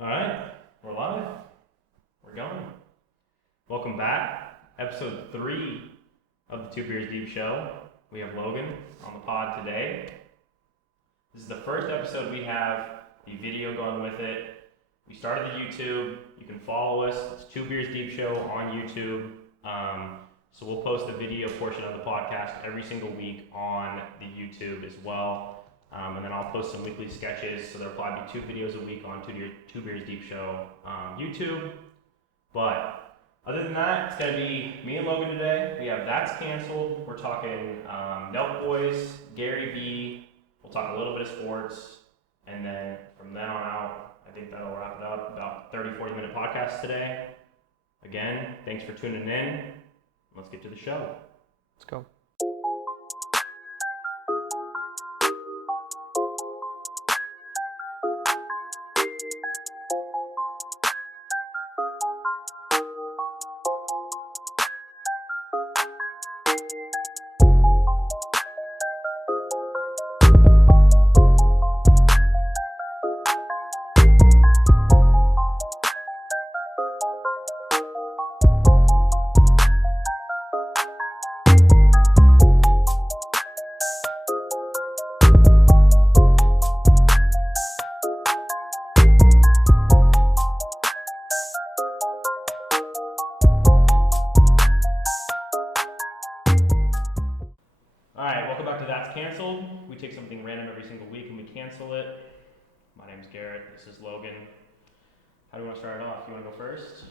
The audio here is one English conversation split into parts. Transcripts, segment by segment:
All right, we're live. We're going. Welcome back. Episode 3 of the Two Beers Deep show. We have Logan on the pod today. This is the first episode we have the video going with it. We started the YouTube. You can follow us. It's Two Beers Deep show on YouTube. So we'll post the video portion of the podcast every single week on the YouTube as well. And then I'll post some weekly sketches, so there'll probably be 2 videos a week on Two Beers Deep Show YouTube. But other than that, it's going to be me and Logan today. We have That's Canceled. We're talking Nelk Boys, Gary Vee. We'll talk a little bit of sports. And then from then on out, I think that'll wrap it up. About 30-40 minute podcast today. Again, thanks for tuning in. Let's get to the show. Let's go. Canceled. We take something random every single week and we cancel it. My name's Garrett. This is Logan. How do we want to start it off? You want to go first?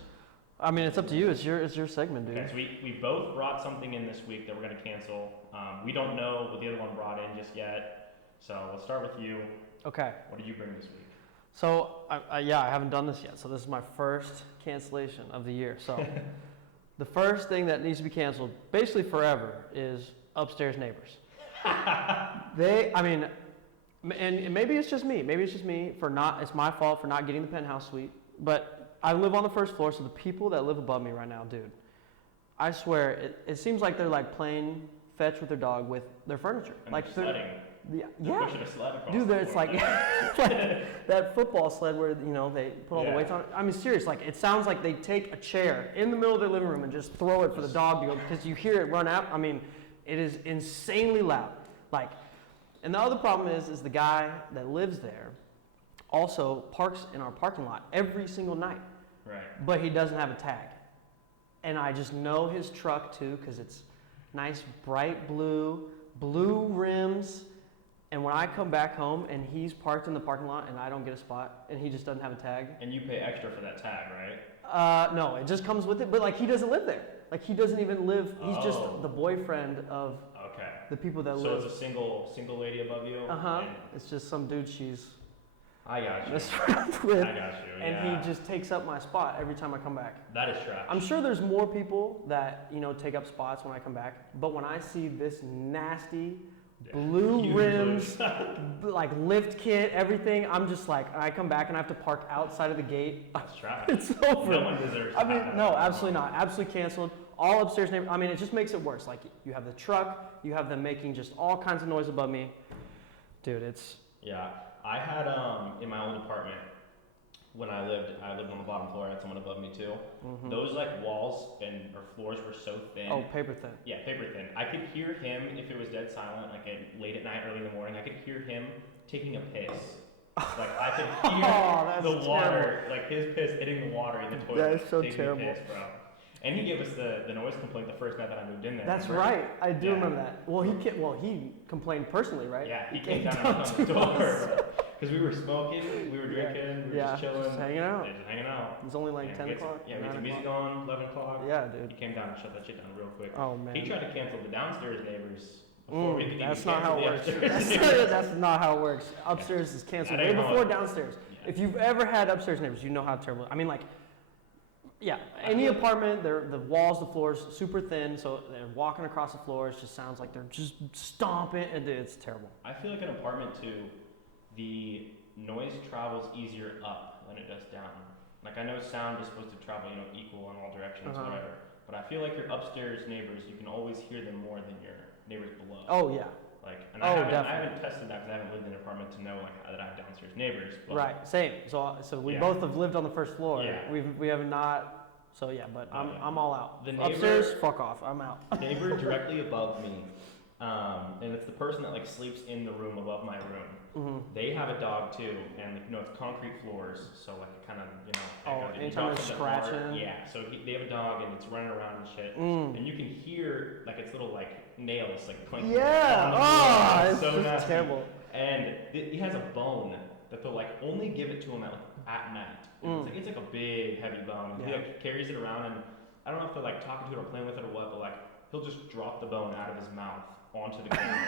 I mean, it's up to you. It's your segment, dude. Okay, so we both brought something in this week that we're going to cancel. We don't know what the other one brought in just yet. So let's start with you. Okay. What did you bring this week? So, I haven't done this yet. So this is my first cancellation of the year. So the first thing that needs to be canceled, basically forever, is upstairs neighbors. And maybe it's just me. Maybe it's just me it's my fault for not getting the penthouse suite. But I live on the first floor, so the people that live above me right now, dude, I swear, it seems like they're like playing fetch with their dog with their furniture. And like they're sledding. Yeah. Pushing a sled across dude, the it's floor. like that football sled where, they put all the weights on it. I mean, serious, it sounds like they take a chair in the middle of their living room and just throw it for the dog to go, because you hear it run out. I mean, it is insanely loud. And the other problem is the guy that lives there also parks in our parking lot every single night. Right. But he doesn't have a tag. And I just know his truck too, because it's nice bright blue rims. And when I come back home and he's parked in the parking lot and I don't get a spot and he just doesn't have a tag. And you pay extra for that tag, right? No, it just comes with it. But he doesn't live there. He doesn't even live. He's just the boyfriend of the people that live. So it's a single lady above you? It's just some dude I got you. messed around with. I got you, and he just takes up my spot every time I come back. That is trash. I'm sure there's more people that, take up spots when I come back. But when I see this nasty blue rims, lift kit, everything, I'm just I come back and I have to park outside of the gate. That's trash. It's over. No one deserves no, absolutely not. Absolutely canceled. All upstairs neighbors. I mean, it just makes it worse. You have the truck, you have them making just all kinds of noise above me. Dude, it's... Yeah. I had, in my old apartment, when I lived on the bottom floor, I had someone above me too. Mm-hmm. Those walls or floors were so thin. Oh, paper thin. Yeah, paper thin. I could hear him, if it was dead silent, late at night, early in the morning, I could hear him taking a piss. I could hear the water, his piss hitting the water in the toilet. That is so terrible. Piss, bro. And he gave us the noise complaint the first night that I moved in there. That's right. I do remember that. Well, he complained personally, right? Yeah, he came down and knocked on the door. Because we were smoking, we were drinking, we were just chilling. Just hanging out. Just hanging out. It was only 10 o'clock. Yeah, we had some music on, 11 o'clock. Yeah, dude. He came down and shut that shit down real quick. Oh, man. He tried to cancel the downstairs neighbors before we could That's not how it works. That's not how it works. Upstairs is canceled way before downstairs. Yeah. If you've ever had upstairs neighbors, you know how terrible. I mean, any apartment, the walls, the floors, super thin, so they're walking across the floor. It just sounds like they're just stomping, and it's terrible. I feel like an apartment too, the noise travels easier up than it does down. I know sound is supposed to travel, equal in all directions, whatever. But I feel like your upstairs neighbors, you can always hear them more than your neighbors below. Oh yeah. Like, and Oh, I definitely. haven't tested that because I haven't lived in an apartment to know like that I have downstairs neighbors. But Right, same. So we Yeah. both have lived on the first floor. Yeah. We have not. So yeah, but I'm all out. The neighbor- Upstairs, fuck off. I'm out. Neighbor directly above me, and it's the person that like sleeps in the room above my room. Mm-hmm. They have a dog too, and like, it's concrete floors, so like it kind of Oh, echoes. If you anytime drop there's something hard- scratching. Yeah, so they have a dog and it's running around and shit, Mm. and you can hear like its little like nails like clinking. Yeah. on the Oh, floor. it's so just nasty. terrible. And he has a bone that they'll like only give it to him at night. And it's like a big heavy bone. And He Yeah. like carries it around, and I don't know if they're like talking to it or playing with it or what, but like he'll just drop the bone out of his mouth onto the ground,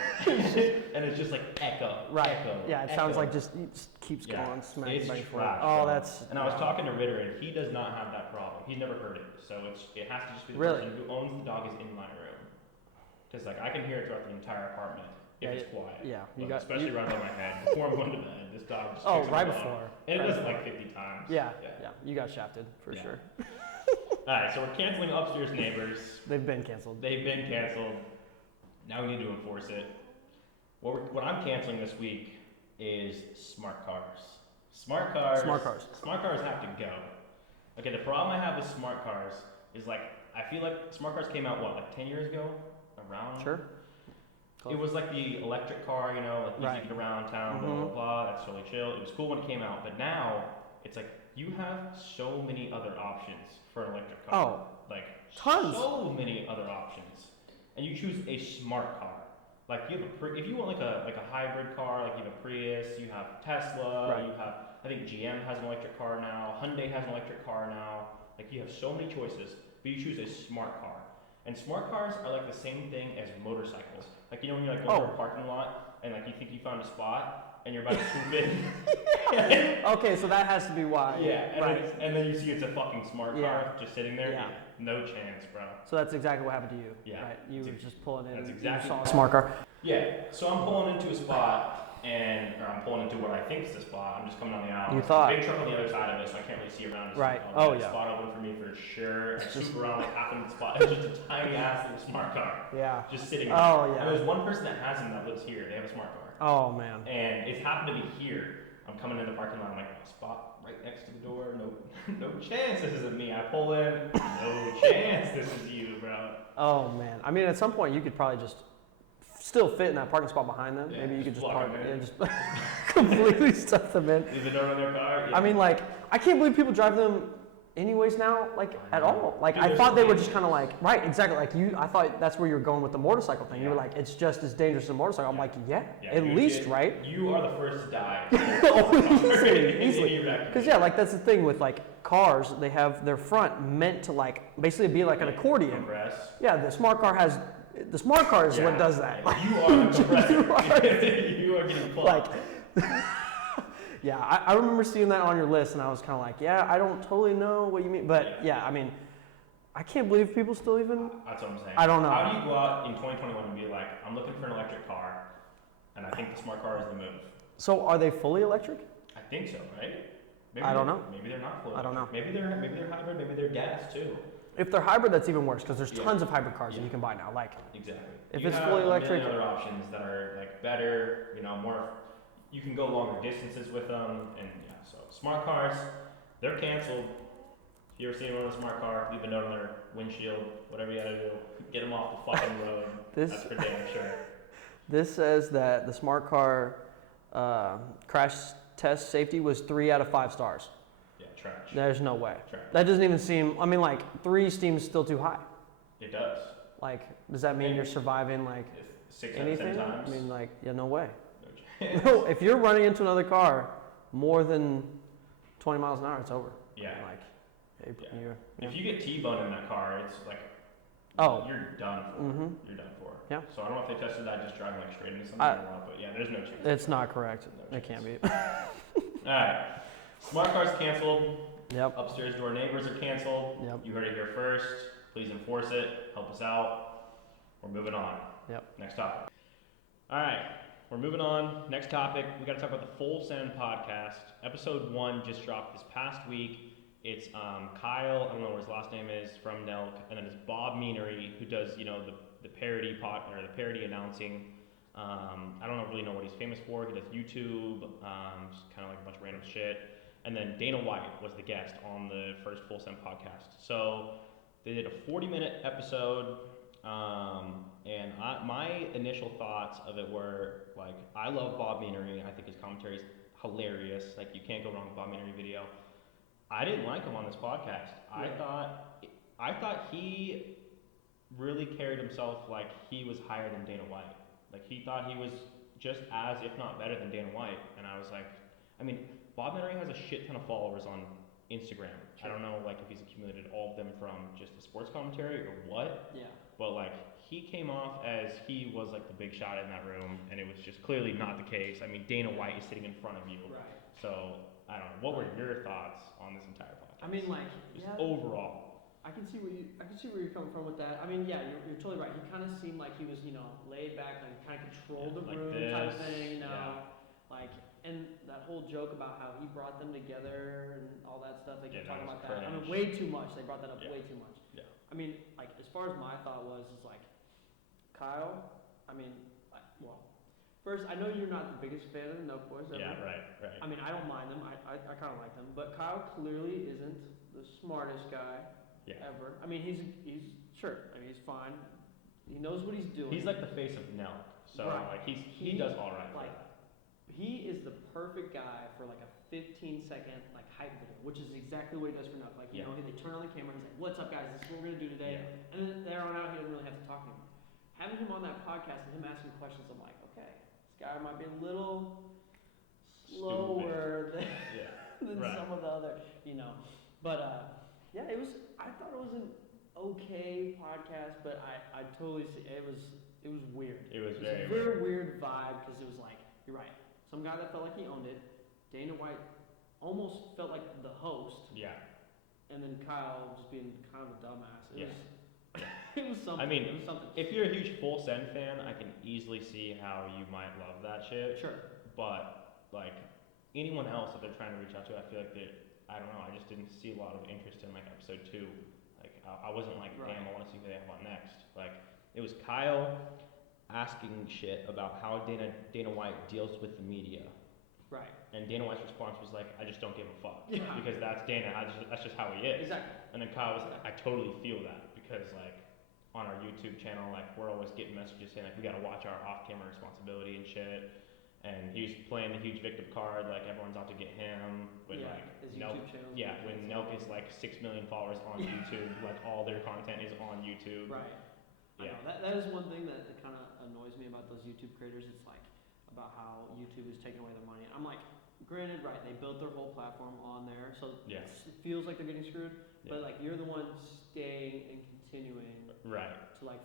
and it's just like echo. Right. Echo, Yeah, it echo. sounds like just it just keeps Yeah. going, smacking It's back and forth. trash, Oh, bro. that's. And I was talking to Ritter, and he does not have that problem. He's never heard it, so it has to just be the Really? person who owns the dog is in my room. Because like I can hear it throughout the entire apartment if Yeah, it's quiet. Yeah, But especially right above my head before I'm going to bed. This dog just Oh, kicks right my butt. before. And it Right does it before. like 50 times. Yeah, yeah, you got shafted for Yeah. sure. Alright, so we're canceling upstairs neighbors. They've been canceled. They've been canceled. Now we need to enforce it. What I'm canceling this week is smart cars. Smart cars. Smart cars. Smart cars have to go. Okay, the problem I have with smart cars is like I feel like smart cars came out like 10 years ago, around. Sure. It was like the electric car, like easy Right. to get around town, blah, blah, blah. That's really chill. It was cool when it came out, but now it's like you have so many other options for an electric car. Oh, Like tons. so many other options, and you choose a smart car. Like you have if you want like a hybrid car, like you have a Prius, you have Tesla, Right. you have I think GM has an electric car now, Hyundai has an electric car now. Like you have so many choices, but you choose a smart car. And smart cars are like the same thing as motorcycles. Like when you're like going to a parking lot and like you think you found a spot and you're about to swoop in. Okay, so that has to be why. Yeah, Right. and then you see it's a fucking smart car just sitting there. Yeah. No chance, bro. So that's exactly what happened to you. Yeah. Right. You were just pulling in. That's you exactly saw a what smart car. Yeah, so I'm pulling into a spot, or I'm pulling into what I think is the spot. I'm just coming on the aisle. You thought. Big truck on the other side of it, so I can't really see around. Right. Oh, yeah. Spot open for me for sure. I It's just- swoop around like half in the spot. It's just a tiny ass little smart car, Yeah. just sitting there. Oh And yeah. there's one person that has them that lives here. They have a smart car, Oh man. and it's happened to be here. I'm coming in the parking lot. I'm like, spot right next to the door. No, no chance. This isn't me. I pull in. No chance. This is you, bro. Oh man. I mean, at some point you could probably just still fit in that parking spot behind them. Yeah, Maybe you could just just plug park. them in. Yeah, just completely stuff them in. Leave the door on their car. Yeah. I mean, like, I can't believe people drive them anyways now, like, I at know. all. Like, Dude, I they're thought so they were just dangerous. kind of like, right, exactly. Like, I thought that's where you were going with the motorcycle thing. You were Yeah. like, it's just as dangerous as a motorcycle. I'm Yeah. like, yeah, Yeah, at you least, did. right? You are the first to die. Easily, easily. Because Because, yeah, like, that's the thing with, like, cars. They have their front meant to, like, basically be like an accordion. compress. Yeah, the smart car is what does that. Yeah, you are the compressor. You are getting fucked. Like, yeah, I remember seeing that on your list, and I was kind of like, yeah, I don't totally know what you mean, but yeah, I mean, I can't believe people still even. That's what I'm saying. I don't know. How do you go out in 2021 and be like, I'm looking for an electric car, and I think the smart car is the move? So are they fully electric? I think so, right? Maybe I don't know. Maybe they're not full. I don't know. Maybe they're hybrid. Maybe they're gas too. If they're hybrid, that's even worse because there's Yeah. tons of hybrid cars that Yeah. you can buy now. Like, Exactly. If You it's have fully a electric- million other options that are like better, more. You can go longer distances with them, and yeah. So smart cars, they're canceled. If you ever see anyone with a smart car, leave a note on their windshield. Whatever you gotta do, get them off the fucking road. This- That's for damn sure. this says that the smart car crash test safety was 3 out of 5 stars. Yeah, trash. There's no way. Trash. That doesn't even seem. I mean, like 3 seems still too high. It does. Like, does that mean And- you're surviving like If 6 out of 10 anything? times. I mean, like, yeah, no way. No chance. No, if you're running into another car more than 20 miles an hour, it's over. Yeah. Like, hey, Yeah. you're, If you get T-boned in that car, it's like oh, you're done for. mm-hmm. You're done for. Yeah. So I don't know if they tested that just driving like straight into something I- or what, but yeah, there's no chance. It's not correct. No It can't be. All right. Smart cars canceled. Yep. Upstairs door neighbors are canceled. Yep. You heard it here first. Please enforce it. Help us out. We're moving on. Yep. Next topic. All right. We're moving on. Next topic. We got to talk about the Full Send podcast. Episode 1 just dropped this past week. It's Kyle, I don't know what his last name is, from Nelk, and then it's Bob Meanery, who does, the parody or the parody announcing. I don't really know what he's famous for. He does YouTube, just kind of like a bunch of random shit. And then Dana White was the guest on the first Full Send podcast. So they did a 40-minute episode, and my initial thoughts of it were like, I love Bob Menery. I think his commentary is hilarious. Like, you can't go wrong with Bob Menery video. I didn't like him on this podcast. Yeah. I thought he really carried himself like he was higher than Dana White. Like, he thought he was just as, if not better than Dana White. And I was like, I mean, Bob Menery has a shit ton of followers on Instagram. Sure. I don't know, like, if he's accumulated all of them from just the sports commentary or what. Yeah. But like, he came off as he was like the big shot in that room, and it was just clearly not the case. I mean, Dana White is sitting in front of you. Right. So I don't know. What were your thoughts on this entire podcast? I mean, like, just overall. I can see where you're coming from with that. I mean, yeah, you're totally right. He kind of seemed like he was, laid back, like kind of controlled the room type thing, like, and that whole joke about how he brought them together and all that stuff. They kept talking about that. I mean, way too much. They brought that up way too much. Yeah. I mean, like, as far as my thought was, is like, Kyle. I mean, first, I know you're not the biggest fan of the Nelk boys ever. Yeah, right. I mean, I don't mind them. I kind of like them, but Kyle clearly isn't the smartest guy. Yeah. Ever. I mean, he's sure. I mean, he's fine. He knows what he's doing. He's like the face of Nelk, so like he does all right. Like, he is the perfect guy for like a 15-second like hype video, which is exactly what he does for Nelk. Like, you know, they turn on the camera and he's like, "What's up, guys? This is what we're gonna do today." Yeah. And then there on out, he doesn't really have to talk anymore. Having him on that podcast and him asking questions, I'm like, okay, this guy might be a little slower than some of the other, but. Yeah, I thought it was an okay podcast, but I totally see it was weird. It was a very weird vibe, because it was like, you're right, some guy that felt like he owned it. Dana White almost felt like the host. Yeah. And then Kyle just being kind of a dumbass. It was something. I mean, it was something. If you're a huge Full Send fan, I can easily see how you might love that shit. Sure. But like anyone else that they're trying to reach out to, I feel like I don't know, I just didn't see a lot of interest in like episode 2. Like, I wasn't like, damn, I want to see who they have on next. Like, it was Kyle asking shit about how Dana White deals with the media. Right. And Dana White's response was like, I just don't give a fuck. Yeah. Because that's Dana, that's just how he is. Exactly. And then Kyle was like, I totally feel that, because like on our YouTube channel, like, we're always getting messages saying like, we gotta watch our off-camera responsibility and shit. And he was playing the huge victim card, like everyone's out to get him. With like Nelk, when Nelk is like 6 million followers on YouTube, like all their content is on YouTube. Right. Yeah. That is one thing that kind of annoys me about those YouTube creators. It's like about how YouTube is taking away their money. I'm like, granted, right? They built their whole platform on there, so it feels like they're getting screwed. But like, you're the one staying and continuing. Right. To like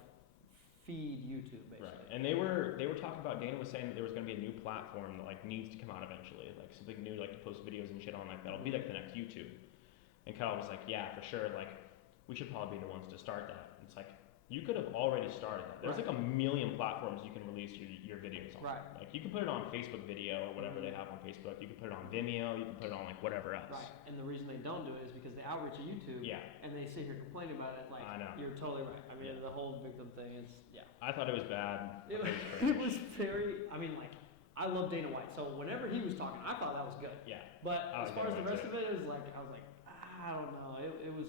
feed YouTube, basically. Right. And they were talking about, Dana was saying that there was going to be a new platform that like needs to come out eventually, like something new, like to post videos and shit on, like that'll be like the next YouTube. And Kyle was like, yeah, for sure, like we should probably be the ones to start that. And it's like, you could have already started that. There's like a million platforms you can release your videos on. Right. Like, you can put it on Facebook video or whatever they have on Facebook. You can put it on Vimeo. You can put it on like whatever else. Right. And the reason they don't do it is because they outreach to YouTube. Yeah. And they sit here complaining about it. Like, I know. You're totally right. I mean, the whole victim thing is, I thought it was bad. It was very, I mean, like, I love Dana White. So whenever he was talking, I thought that was good. Yeah. But as far as the rest of it, it was like, I was like, I don't know. It was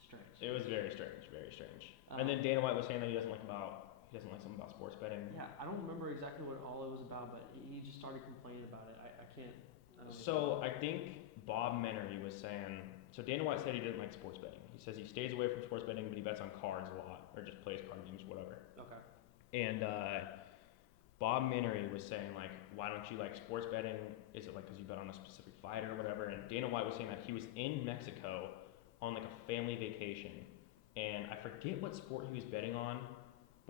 strange. It was very strange, very strange. And then Dana White was saying that he doesn't like something about sports betting. Yeah, I don't remember exactly what all it was about, but he just started complaining about it. I can't. So I think Bob Menery was saying. So Dana White said he didn't like sports betting. He says he stays away from sports betting, but he bets on cards a lot, or just plays card games, whatever. Okay. And Bob Menery was saying like, why don't you like sports betting? Is it like because you bet on a specific fighter or whatever? And Dana White was saying that he was in Mexico on like a family vacation. And I forget what sport he was betting on,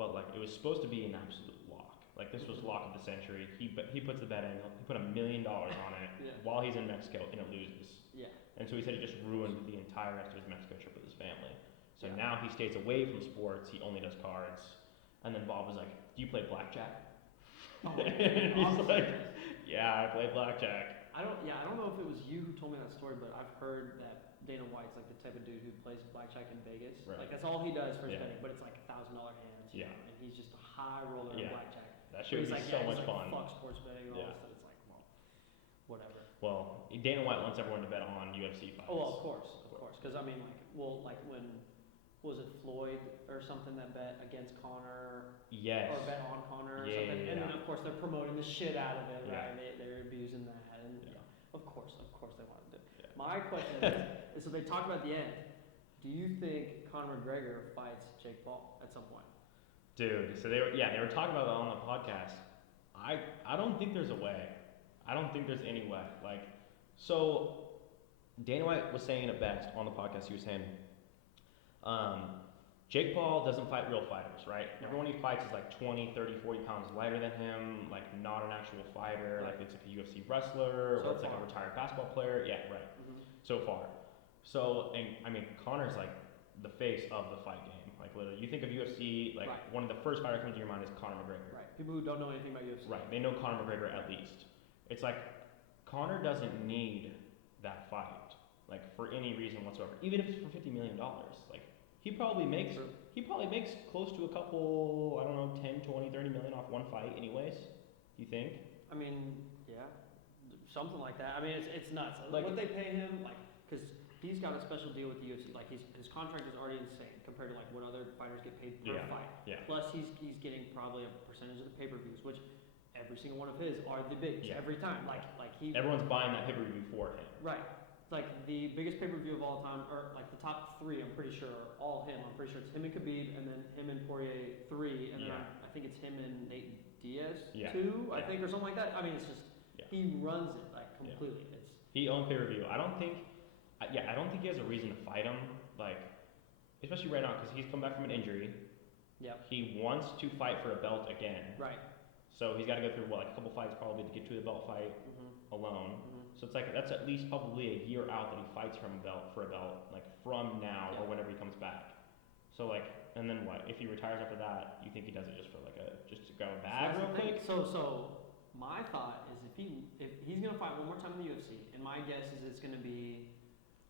but like it was supposed to be an absolute lock. Like, this was lock of the century. He puts the bet in. He put $1 million on it while he's in Mexico, and it loses. Yeah. And so he said it just ruined the entire rest of his Mexico trip with his family. So now he stays away from sports. He only does cards. And then Bob was like, "Do you play blackjack?" Oh, and he's like, "Yeah, I play blackjack." I don't know if it was you who told me that story, but I've heard that Dana White's like the type of dude who plays blackjack in Vegas. Right. Like, that's all he does for his betting, but it's like $1,000 hands. Yeah. And he's just a high roller in blackjack. That shit would be so much fun. Fuck sports betting and all this stuff. It's like, well, whatever. Well, Dana White wants everyone to bet on UFC fights. Oh, well, of course. Because I mean, like when was it Floyd or something that bet against Conor? Yes. Or bet on Conor or Yeah, something. yeah. And then of course they're promoting the shit out of it, Yeah. right? They're abusing that, and Yeah. of course they want to do. Yeah. My question is, so they talked about the end. Do you think Conor McGregor fights Jake Paul at some point? Dude, so they were talking about that on the podcast. I don't think there's a way. I don't think there's any way. Like, so Dana White was saying it best on the podcast. He was saying, Jake Paul doesn't fight real fighters, right? Everyone he fights is like 20, 30, 40 pounds lighter than him, like not an actual fighter, like it's like a UFC wrestler, or it's like a retired basketball player. Yeah, right. Mm-hmm. So far. So, and I mean, Conor's like the face of the fight game. Like literally, you think of UFC, like one of the first fighters that comes to your mind is Conor McGregor. Right. People who don't know anything about UFC. Right. They know Conor McGregor at least. It's like Conor doesn't need that fight, like for any reason whatsoever. Even if it's for $50 million, like he probably makes close to a couple, I don't know, 10, 20, 30 million off one fight anyways. You think? I mean, yeah, something like that. I mean, it's nuts. Like what they pay him, like, because he's got a special deal with the UFC. Like his contract is already insane compared to like what other fighters get paid per fight. Yeah. Plus he's getting probably a percentage of the pay-per-views, which every single one of his are the biggest every time. Like everyone's buying that pay-per-view for him. Right. Like the biggest pay-per-view of all time, or like the top three, I'm pretty sure are all him. I'm pretty sure it's him and Khabib, and then him and Poirier 3, and then I think it's him and Nate Diaz 2, I think, or something like that. I mean, it's just he runs it like completely. It's he owns pay-per-view. I don't think he has a reason to fight him, like especially right now because he's come back from an injury. Yeah. He wants to fight for a belt again. Right. So he's got to go through a couple fights probably to get to the belt fight alone. So it's like that's at least probably a year out that he fights for a belt, like from now or whenever he comes back. So like, and then what? If he retires after that, you think he does it just for just to go bag real quick? So my thought is if he's gonna fight one more time in the UFC, and my guess is it's gonna be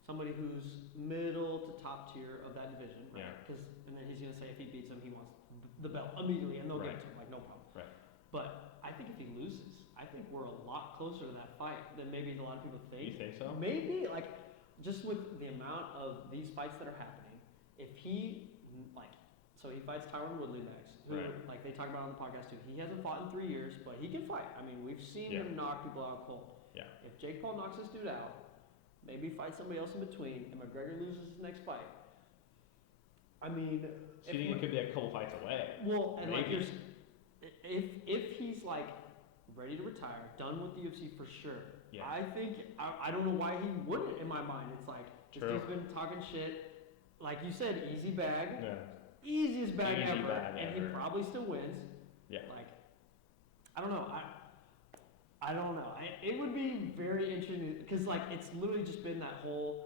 somebody who's middle to top tier of that division, right? Yeah. And then he's gonna say if he beats him, he wants the belt immediately, and they'll give it to him, like no problem. Right. But I think if he loses, I think we're a lot closer to that fight than maybe a lot of people think. You think so? Maybe, like, just with the amount of these fights that are happening, if he, so he fights Tyron Woodley next, who, like they talk about on the podcast too, he hasn't fought in 3 years, but he can fight. I mean, we've seen him knock people out cold. Yeah. If Jake Paul knocks this dude out, maybe fight somebody else in between, and McGregor loses his next fight. I mean... So you think it could be a couple fights away? Well, and maybe. If he's like ready to retire, done with the UFC for sure, I think I don't know why he wouldn't. In my mind, it's like he's been talking shit, like you said, easy bag, easiest bag ever, and he probably still wins. Yeah. Like, I don't know. I don't know. It would be very interesting because like it's literally just been that whole.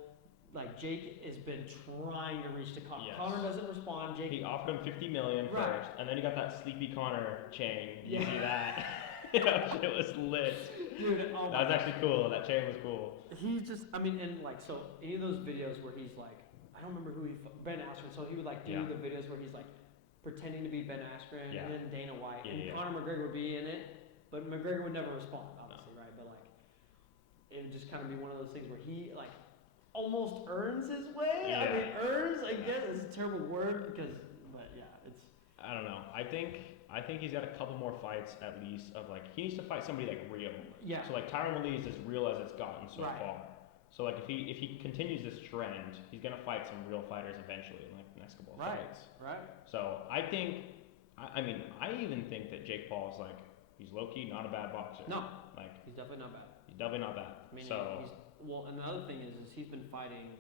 Like Jake has been trying to reach to Conor. Yes. Conor doesn't respond. Jake. He offered him $50 million first, and then he got that Sleepy Conor chain. You see that? It was lit. Dude, that was actually cool. That chain was cool. He just, I mean, and like, so any of those videos where he's like, I don't remember who Ben Askren. So he would like do the videos where he's like pretending to be Ben Askren, and then Dana White, and Conor McGregor would be in it, but McGregor would never respond, obviously, right? But like, it would just kind of be one of those things where he like. Almost earns his way. Yeah. I mean, earns. I guess it's a terrible word but yeah, it's. I don't know. I think he's got a couple more fights at least of like he needs to fight somebody like real. Yeah. So like Tyron Woodley is as real as it's gotten so far. So like if he continues this trend, he's gonna fight some real fighters eventually in like the next couple of fights. Right. So I think, I mean, I even think that Jake Paul is like he's low key not a bad boxer. No. Like he's definitely not bad. He's definitely not bad. I mean, well, and the other thing is he's been fighting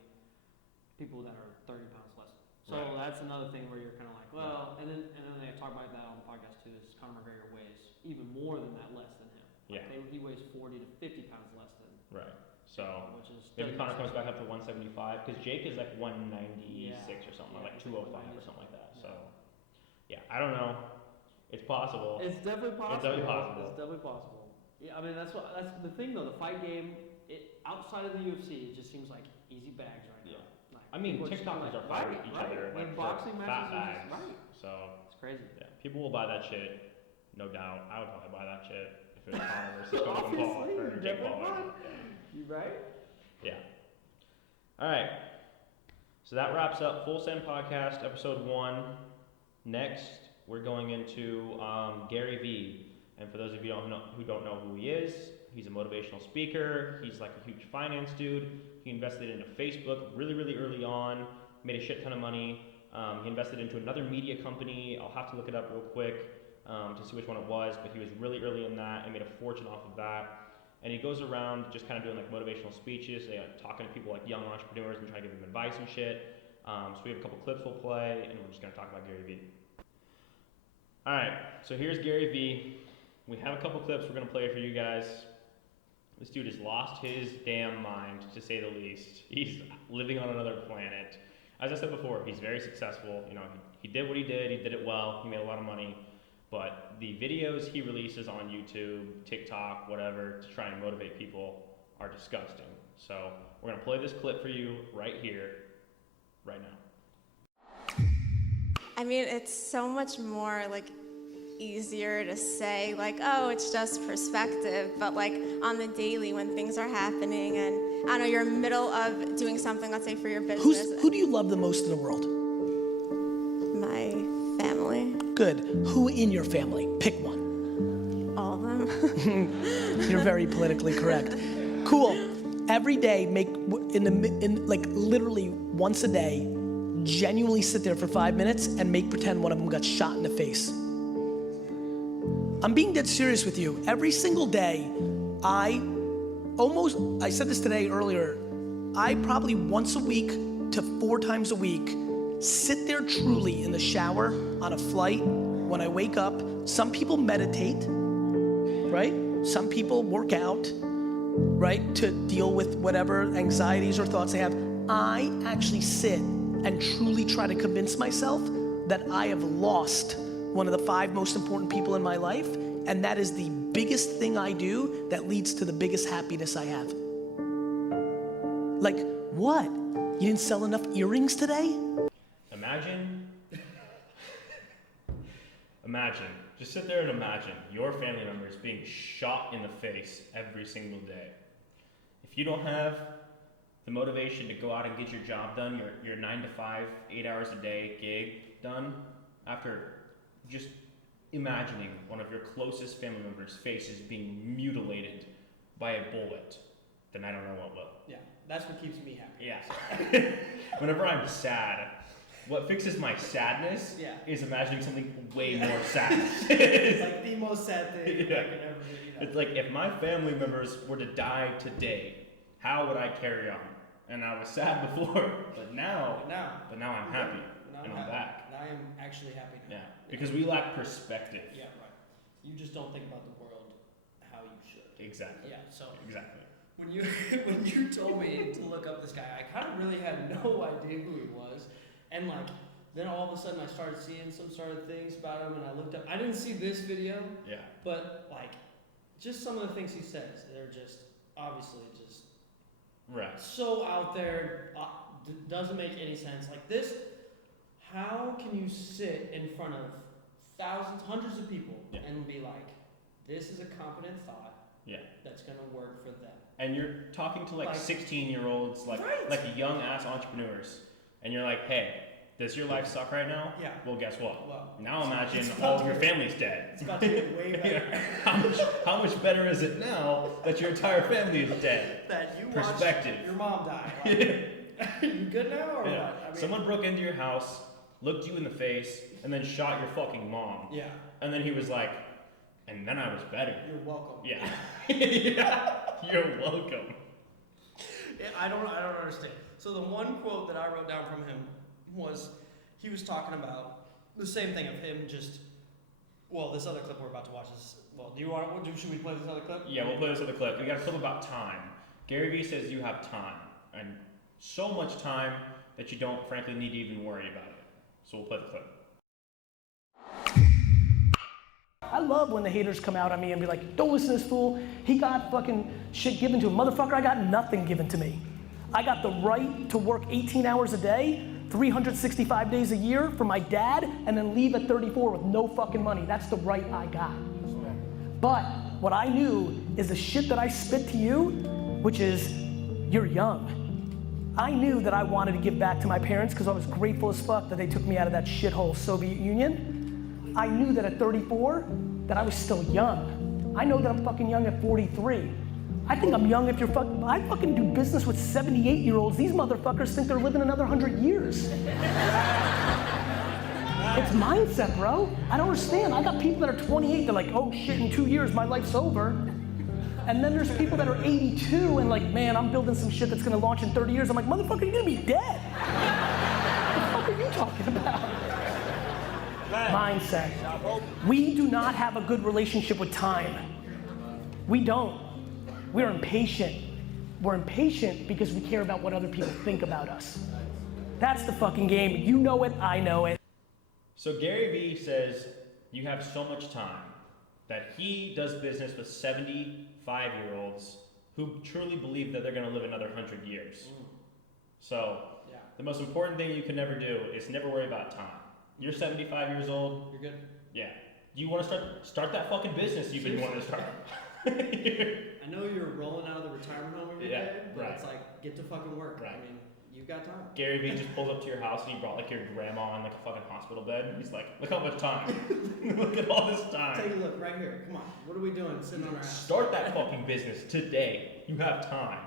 people that are 30 pounds less. So that's another thing where you're kind of like, well, and then they talk about that on the podcast too. Is Conor McGregor weighs even more than that, less than him. Like he weighs 40 to 50 pounds less than. Right. So which is maybe Conor comes back up to 175 because Jake is like 196 or something, like 205 or something like that. So I don't know. It's possible. It's definitely possible. Yeah, I mean that's the thing though. The fight game. Outside of the UFC, it just seems like easy bags right now. Like, I mean, TikTokers are fighting each other like boxing fat matches. Bags. So it's crazy. Yeah, people will buy that shit no doubt. I would probably buy that shit if it was Conor versus Logan Paul or Jake Paul. You right? Yeah. All right. So that wraps up Full Send Podcast, episode 1. Next, we're going into Gary Vee. And for those of you who don't know who he is, he's a motivational speaker. He's like a huge finance dude. He invested into Facebook really, really early on, made a shit ton of money. He invested into another media company. I'll have to look it up real quick to see which one it was, but he was really early in that and made a fortune off of that. And he goes around just kind of doing like motivational speeches, talking to people like young entrepreneurs and trying to give them advice and shit. So we have a couple clips we'll play, and we're just going to talk about Gary Vee. All right, so here's Gary Vee. We have a couple clips we're going to play for you guys. This dude has lost his damn mind, to say the least. He's living on another planet. As I said before, he's very successful. You know, he did what he did it well, he made a lot of money. But the videos he releases on YouTube, TikTok, whatever, to try and motivate people are disgusting. So we're going to play this clip for you right here, right now. I mean, it's so much more like easier to say like, oh, it's just perspective, but like on the daily when things are happening and I don't know, you're in the middle of doing something, let's say for your business. Who do you love the most in the world? My family. Good. Who in your family? Pick one. All of them. You're very politically correct. Cool. Every day, like literally once a day, genuinely sit there for 5 minutes and make pretend one of them got shot in the face. I'm being dead serious with you. Every single day, I said this today earlier, I probably once a week to 4 times a week sit there truly in the shower, on a flight, when I wake up. Some people meditate, right? Some people work out, right? To deal with whatever anxieties or thoughts they have. I actually sit and truly try to convince myself that I have lost one of the 5 most important people in my life, and that is the biggest thing I do that leads to the biggest happiness I have. Like, what? You didn't sell enough earrings today? Imagine, just sit there and imagine your family members being shot in the face every single day. If you don't have the motivation to go out and get your job done, your 9 to 5, 8 hours a day gig done, after just imagining one of your closest family members' faces being mutilated by a bullet, then I don't know what will. Yeah, that's what keeps me happy. Yeah. Whenever I'm sad, what fixes my sadness is imagining something way more sad. It's like the most sad thing I could ever do. You know? It's like if my family members were to die today, how would I carry on? And I was sad before, but now I'm happy, and I'm back. And I am actually happy now. Yeah, because we lack perspective. Yeah, right. You just don't think about the world how you should. Exactly. Yeah, so exactly. When you told me to look up this guy, I kind of really had no idea who he was. And like, then all of a sudden I started seeing some sort of things about him, and I looked up. I didn't see this video. Yeah. But like, just some of the things he says, they're just obviously just right. So out there. Doesn't make any sense. Like this, how can you sit in front of thousands, hundreds of people and be like, this is a competent thought. Yeah. That's gonna work for them. And you're talking to like 16-year-olds, like young ass entrepreneurs. And you're like, hey, does your life suck right now? Yeah. Well, guess what? Well, now imagine all of your family's dead. It's about to get way better. How much better is it now that your entire family is dead? That you Perspective. watched your mom die. Like, you good now or what? I mean, someone broke into your house, looked you in the face, and then shot your fucking mom. Yeah. And then he was like, and then I was better. You're welcome. Yeah. Yeah. You're welcome. I don't understand. So the one quote that I wrote down from him was, he was talking about the same thing of him just, this other clip we're about to watch is, should we play this other clip? Yeah, we'll play this other clip. We got a clip about time. Gary Vee says you have time, and so much time that you don't frankly need to even worry about it. So we'll play the clip. I love when the haters come out on me and be like, don't listen to this fool. He got fucking shit given to him. Motherfucker, I got nothing given to me. I got the right to work 18 hours a day 365 days a year for my dad and then leave at 34 with no fucking money. That's the right I got. But what I knew is the shit that I spit to you, which is, you're young. I knew that I wanted to give back to my parents because I was grateful as fuck that they took me out of that shithole Soviet Union. I knew that at 34, that I was still young. I know that I'm fucking young at 43. I think I'm young if you're fucking, I fucking do business with 78-year-olds. These motherfuckers think they're living another 100 years. It's mindset, bro. I don't understand. I got people that are 28, they're like, oh shit, in 2 years, my life's over. And then there's people that are 82 and like, man, I'm building some shit that's gonna launch in 30 years. I'm like, motherfucker, you're gonna be dead. What the fuck are you talking about? Mindset. We do not have a good relationship with time. We don't. We're impatient. We're impatient because we care about what other people think about us. That's the fucking game. You know it, I know it. So Gary Vee says you have so much time that he does business with 75-year-olds who truly believe that they're going to live another 100 years. So the most important thing you can never do is never worry about time. You're 75 years old. You're good. Yeah. You want to start that fucking business you've been wanting to start. I know you're rolling out of the retirement home every day, but right. It's like, get to fucking work. Right. I mean, you've got time. Gary Vee just pulls up to your house and he brought like your grandma in like a fucking hospital bed. He's like, look how much time. Look at all this time. Take a look right here. Come on. What are we doing sitting on our ass? Start that fucking business today. You have time.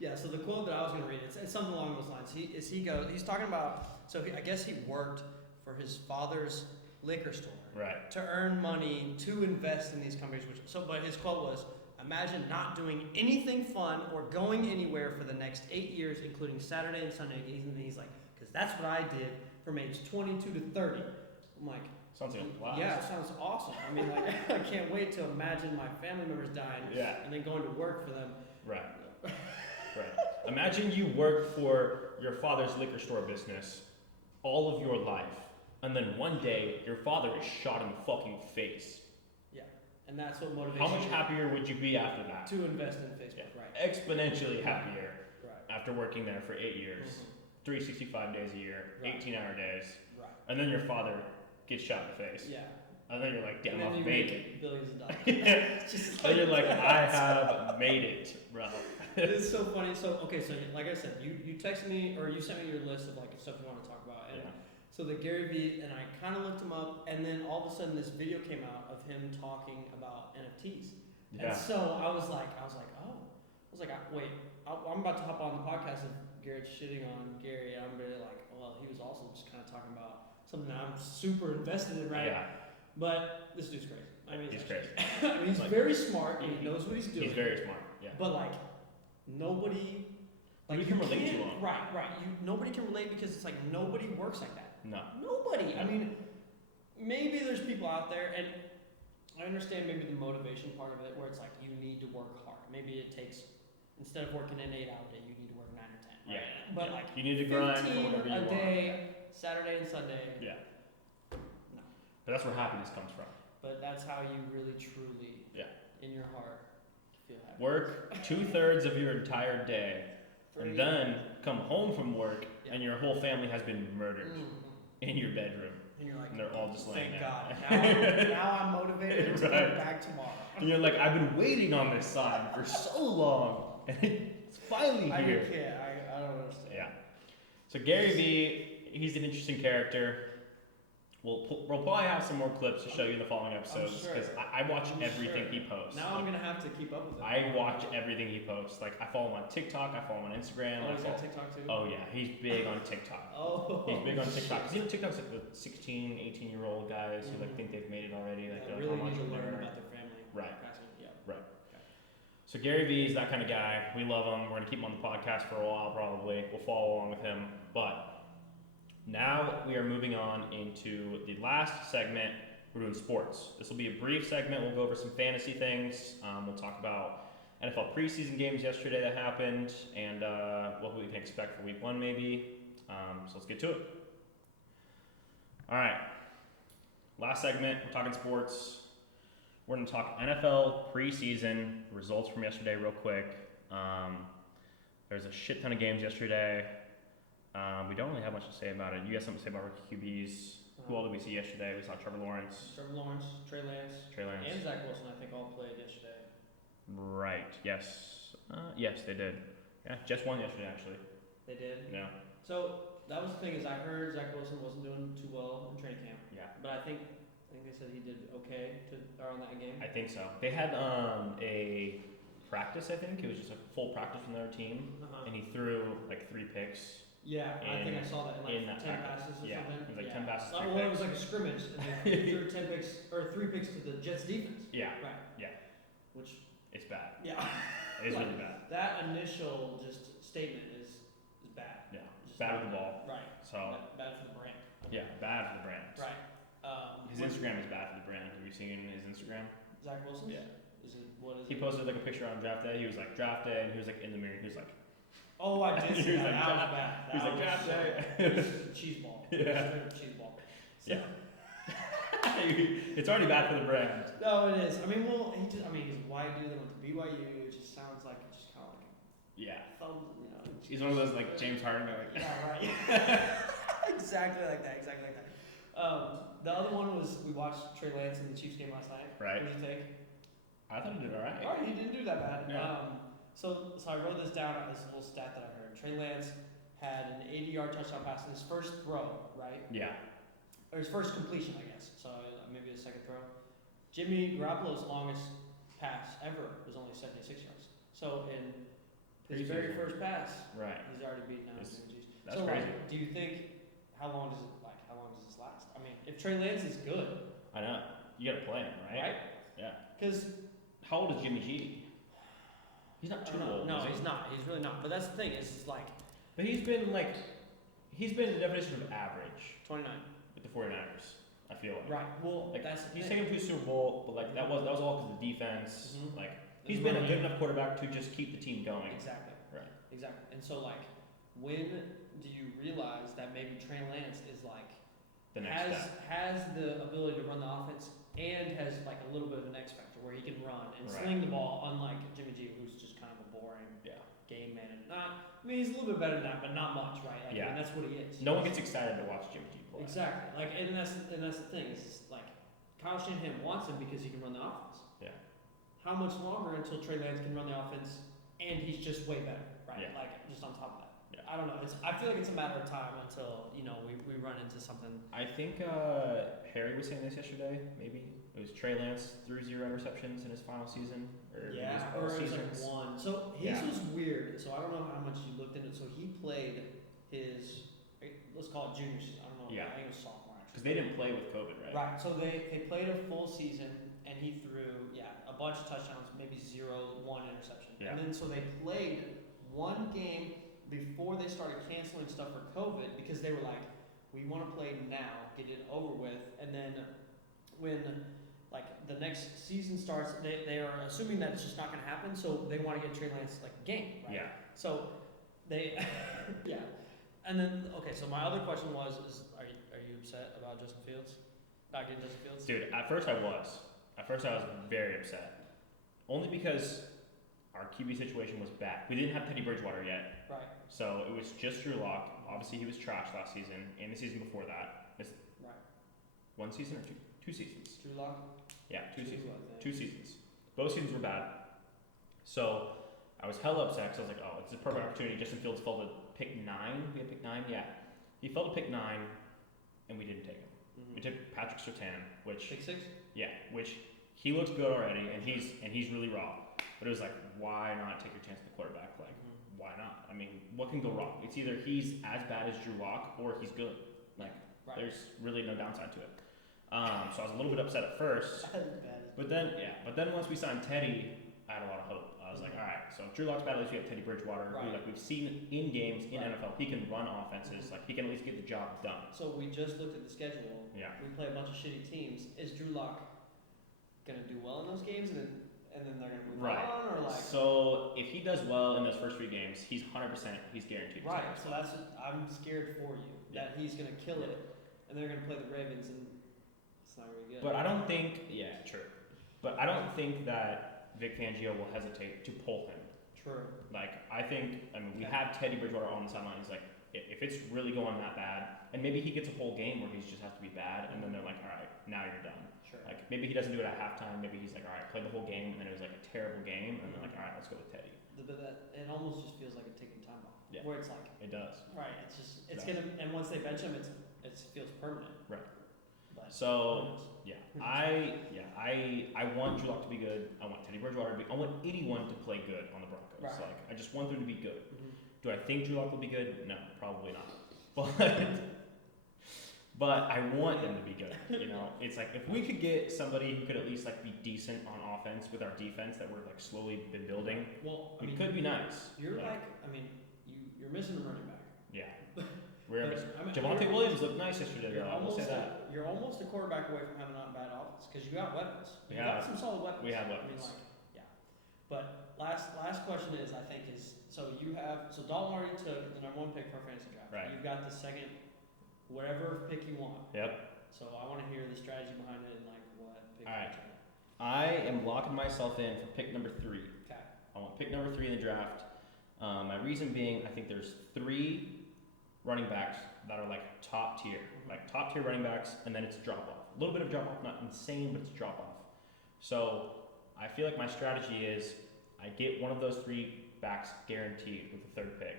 Yeah, so the quote that I was going to read, it's something along those lines. He's talking about, I guess he worked for his father's liquor store. Right. To earn money to invest in these companies. But his quote was, imagine not doing anything fun or going anywhere for the next 8 years, including Saturday and Sunday. And he's like, because that's what I did from age 22 to 30. I'm like, sounds like a blast. yeah, it sounds awesome. I mean, like, I can't wait to imagine my family members dying and then going to work for them. Right. Right. Imagine you work for your father's liquor store business all of your life, and then one day your father is shot in the fucking face. Yeah, and that's what motivates How much you happier would you be after that? to invest in Facebook, right? Exponentially happier Right. after working there for 8 years, 365 days a year, Right. 18-hour days, Right. and then your father gets shot in the face. Yeah. And then you're like, damn, And then I've you made make it. billions of dollars. Yeah. Just And you're like, I have made it, bro. It's so funny. So like I said, you texted me or you sent me your list of like stuff you want to talk about, and so the Gary Vee, and I kind of looked him up, and then all of a sudden this video came out of him talking about NFTs, Yeah. and so I was like, wait, I'm about to hop on the podcast of Garrett shitting on Gary, and I'm really like, well, he was also just kind of talking about something that I'm super invested in, right? Yeah. But this dude's crazy. I mean, He's crazy. I mean, he's Like, very smart and he knows what he's doing. He's very smart, yeah. But like, nobody, Like, you can relate to him. Right. Nobody can relate because it's like nobody works like that. No. Nobody. No. I mean, maybe there's people out there, and I understand maybe the motivation part of it, where it's like you need to work hard. Maybe it takes, instead of working an 8-hour day, you need to work 9 or 10. Right? Yeah. But like, you need to grind for 15 whatever you a want. day, Saturday and Sunday. Yeah. No. But that's where happiness comes from. But that's how you really, truly, in your heart, feel happy. Work 2/3 of your entire day, and then come home from work, and your whole family has been murdered in your bedroom. And you're like, And they're all just laying thank there. God. Now I'm motivated to Right. go back tomorrow. And you're like, I've been waiting on this sign for so long, and it's finally I here. can't. I don't understand. Yeah. So Gary Vee, he's an interesting character. We'll probably have some more clips to show you in the following episodes sure. because I watch I'm everything sure. he posts. Now I'm gonna have to keep up with it. I watch everything he posts. Like I follow him on TikTok, I follow him on Instagram. Oh, I he's follow- got TikTok too? Oh yeah, he's big on TikTok. Oh. He's big on TikTok. Because you know TikTok's like the 16, 18-year-old guys who like think they've made it already. Like Yeah, they're really like, need to I'm learn entrepreneur. about their family. Right. Yeah. Right. So Gary Vee is that kind of guy. We love him. We're gonna keep him on the podcast for a while probably. We'll follow along with him. But now we are moving on into the last segment. We're doing sports. This will be a brief segment. We'll go over some fantasy things. We'll talk about NFL preseason games yesterday that happened and what we can expect for week 1 maybe. So let's get to it. All right. Last segment, we're talking sports. We're going to talk NFL preseason results from yesterday real quick. There's a shit ton of games yesterday. We don't really have much to say about it. You got something to say about rookie QBs? Who all did we see yesterday? We saw Trevor Lawrence. Trevor Lawrence, Trey Lance, and Zach Wilson, I think, all played yesterday. Right. Yes. Yes, they did. Yeah, Jets won yesterday, actually. They did? Yeah. So that was the thing is I heard Zach Wilson wasn't doing too well in training camp. Yeah. But I think they said he did okay on that game. I think so. They had a practice, I think. It was just a full practice from their team. And he threw like 3 picks. Yeah, I think I saw that in like 10 passes or something. It was like 10 passes, 3 well, picks. it was like a scrimmage, and they threw 10 picks, or 3 picks to the Jets defense. Yeah. Right. Yeah. Which, it's bad. yeah. It's like, really bad. That initial just statement is bad. Yeah. Just bad with the ball. Right. So. Bad for the brand. Yeah, bad for the brand. Right. His Instagram is bad for the brand. Have you seen his Instagram? Zach Wilson? Yeah. What is he posted like a picture on draft day. He was like draft day, and he was like in the mirror. He was like, oh, I did see he was that. like, That was bad. He was like draft day. It was a cheese ball. Yeah. Cheese ball. So. Yeah. It's already bad for the brand. No, it is. I mean, well, he's a white dude that went to BYU. It just sounds like it's just kind of like. Yeah. You know. He's one of those like James Harden. Like, yeah, right. Exactly like that. Exactly like that. The other one was we watched Trey Lance in the Chiefs game last night. Right. What did you think? I thought he did all right. All right, he didn't do that bad. Yeah. So I wrote this down on this little stat that I heard. Trey Lance had an 80-yard touchdown pass in his first throw, right? Yeah. Or his first completion, I guess. So maybe his second throw. Jimmy Garoppolo's longest pass ever was only 76 yards. So in his very first pass, right, he's already beaten out That's so crazy. Like, do you think how long does this last? I mean, if Trey Lance is good, I know you got to play him, right? Right? Yeah. Because how old is Jimmy G? He's not too old. No, he's not. He's really not. But that's the thing. Is like. But he's been the definition of average 29 with the 49ers. I feel like. Right. Well, like, that's the he's thing. taken him to a Super Bowl, but like that was all because of the defense. Mm-hmm. Like he's been a good enough quarterback to just keep the team going. Exactly. Right. Exactly. And so like, when do you realize that maybe Trey Lance is like The next step. has the ability to run the offense and has like a little bit of an X factor where he can run and Right. sling the ball, unlike Jimmy G, who's just kind of a boring game man. He's a little bit better than that, but not much, right? Like, Yeah. And that's what he is. No one gets excited to watch Jimmy G play. Exactly. Like, and that's the thing. Is like Kyle Shanahan wants him because he can run the offense. Yeah. How much longer until Trey Lance can run the offense and he's just way better, right? Yeah. Like just on top of that. Yeah. I don't know. I feel like it's a matter of time until we run into something. I think Harry was saying this yesterday. Maybe it was Trey Lance threw 0 interceptions in his final season, or maybe his or first it was season. like one. So his was weird. So I don't know how much you looked into it. So he played his, let's call it junior season. I don't know. Yeah. I think it was sophomore actually. Because they didn't play with COVID, right? Right. So they played a full season and he threw a bunch of touchdowns, maybe 0, 1 interception. Yeah. And then so they played one game before they started canceling stuff for COVID because they were like, we want to play now, get it over with, and then when like the next season starts, they are assuming that it's just not going to happen, so they want to get Trey Lance like a game, right? Yeah. So they, yeah, and then okay. So my other question was, are you upset about Justin Fields? Not getting Justin Fields? Dude, at first I was very upset, only because our QB situation was bad. We didn't have Teddy Bridgewater yet. Right. So it was just Drew Lock. Obviously, he was trash last season and the season before that. Right. One season or two seasons? Drew Lock? Yeah, two seasons. I think. 2 seasons. Both seasons were bad. So I was hella upset because I was like, oh, it's a perfect opportunity. Justin Fields fell to pick 9. We had pick 9? Yeah. He fell to pick 9, and we didn't take him. Mm-hmm. We took Patrick Surtain, which... Pick 6? Yeah, which he looks good already, and he's really raw. But it was like, why not take your chance at the quarterback? Like, why not? I mean, what can go wrong? It's either he's as bad as Drew Lock or he's good. Like, there's really no downside to it. So I was a little bit upset at first. But then once we signed Teddy, I had a lot of hope. I was like, all right, so if Drew Lock's bad, at least we have Teddy Bridgewater, who like we've seen in games in NFL. He can run offenses. Like, he can at least get the job done. So we just looked at the schedule. Yeah. We play a bunch of shitty teams. Is Drew Lock gonna do well in those games, and then they're gonna move on, or like? So if he does well in those first 3 games, he's 100%. He's guaranteed. Right. So that's I'm scared for you that he's gonna kill it, and they're gonna play the Ravens, and it's not really good. But I don't think. Yeah, true. But I don't think that Vic Fangio will hesitate to pull him. True. Like, I mean, we have Teddy Bridgewater on the sidelines. Like, if it's really going that bad, and maybe he gets a whole game where he just has to be bad, and then they're like, all right, now you're done. Sure. Like maybe he doesn't do it at halftime. Maybe he's like, all right, play the whole game, and then it was like a terrible game, and then like, all right, let's go with Teddy. But it almost just feels like a taking time off. Yeah. Where it's like, It does. right, it's Yeah. gonna, and once they bench him, it feels permanent. Right. But So I want Drew Lock to be good. I want Teddy Bridgewater to be. I want anyone to play good on the Broncos. Right. Like I just want them to be good. Mhm. Do I think Drew Lock will be good? No, probably not. But I want them to be good. You know, it's like if we could get somebody who could at least like be decent on offense with our defense that we're like slowly been building, well, I it mean, could be nice. you're But, like, I mean, you're missing a running back. yeah. We're But, I mean, Javonte you're- Williams looked nice yesterday. You're Though, I will say almost that. you're almost a quarterback away from having not bad offense because you got weapons. You Yeah. got some solid weapons. We have I mean, weapons. like, yeah. But last question is, I think is, so Dalton already took the #1 pick for fantasy draft. Right. You've got the second, whatever pick you want. Yep. So I want to hear the strategy behind it and like what pick. All right. you want. I am locking myself in for pick number 3. Okay. I want pick number 3 in the draft. My reason being, I think there's 3 running backs that are like top tier running backs, and then it's a drop off. A little bit of drop off, not insane, but it's a drop off. So I feel like my strategy is I get one of those 3 backs guaranteed with the 3rd pick,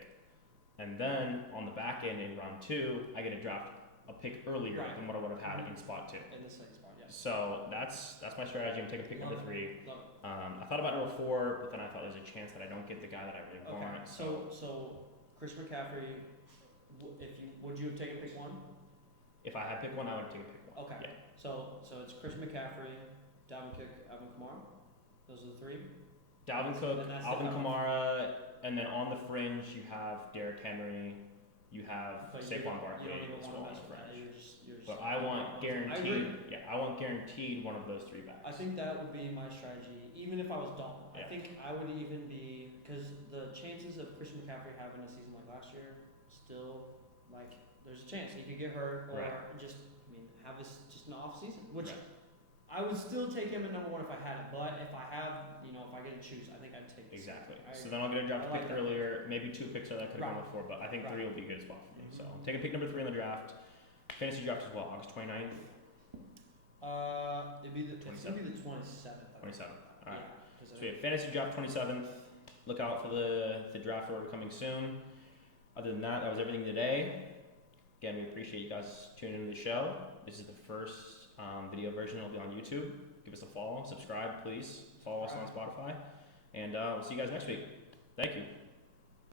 and then on the back end in round 2, I get to draft a pick earlier Right. than what I would have had in spot 2. In the second spot, yes. So that's my strategy. I'm taking pick number 3. Love it. I thought about number 4, but then I thought there's a chance that I don't get the guy that I really Okay. want. So Chris McCaffrey, would you have taken pick 1? If I had pick 1, I would take pick 1. Okay. Yeah. So it's Chris McCaffrey, Dalvin Cook, Alvin Kamara. Those are the 3. Dalvin Cook, And that's the Alvin cutoff. Kamara, and then on the fringe you have Derrick Henry, you have But Saquon you Barkley don't even as want well to on mess the with that. fringe. You're just But I want I agree. guaranteed. Yeah, I want guaranteed one of those 3 backs. I think that would be my strategy, even if I was Dalton. Yeah. I think I would even be, because the chances of Christian McCaffrey having a season like last year, still, like, there's a chance he could get hurt or Right. just, have this just an off season, which Right. I would still take him at #1 if I had it. But if I have, if I get to choose, I think I'd take this. Exactly. I So then I'll get a draft I pick like that. earlier. Maybe 2 picks that I could have gone Right. before, but I think Right. 3 will be a good spot for me. So I'm taking pick number 3 in the draft. Fantasy draft as well, August 29th, It's gonna be the 27th. 27th. All right. Yeah, So we have fantasy draft 27th. Look out for the draft order coming soon. Other than that, that was everything today. Again, we appreciate you guys tuning into the show. This is the first video version. It'll be on YouTube. Give us a follow, subscribe, please. Follow us on Spotify, and we'll see you guys next week. Thank you.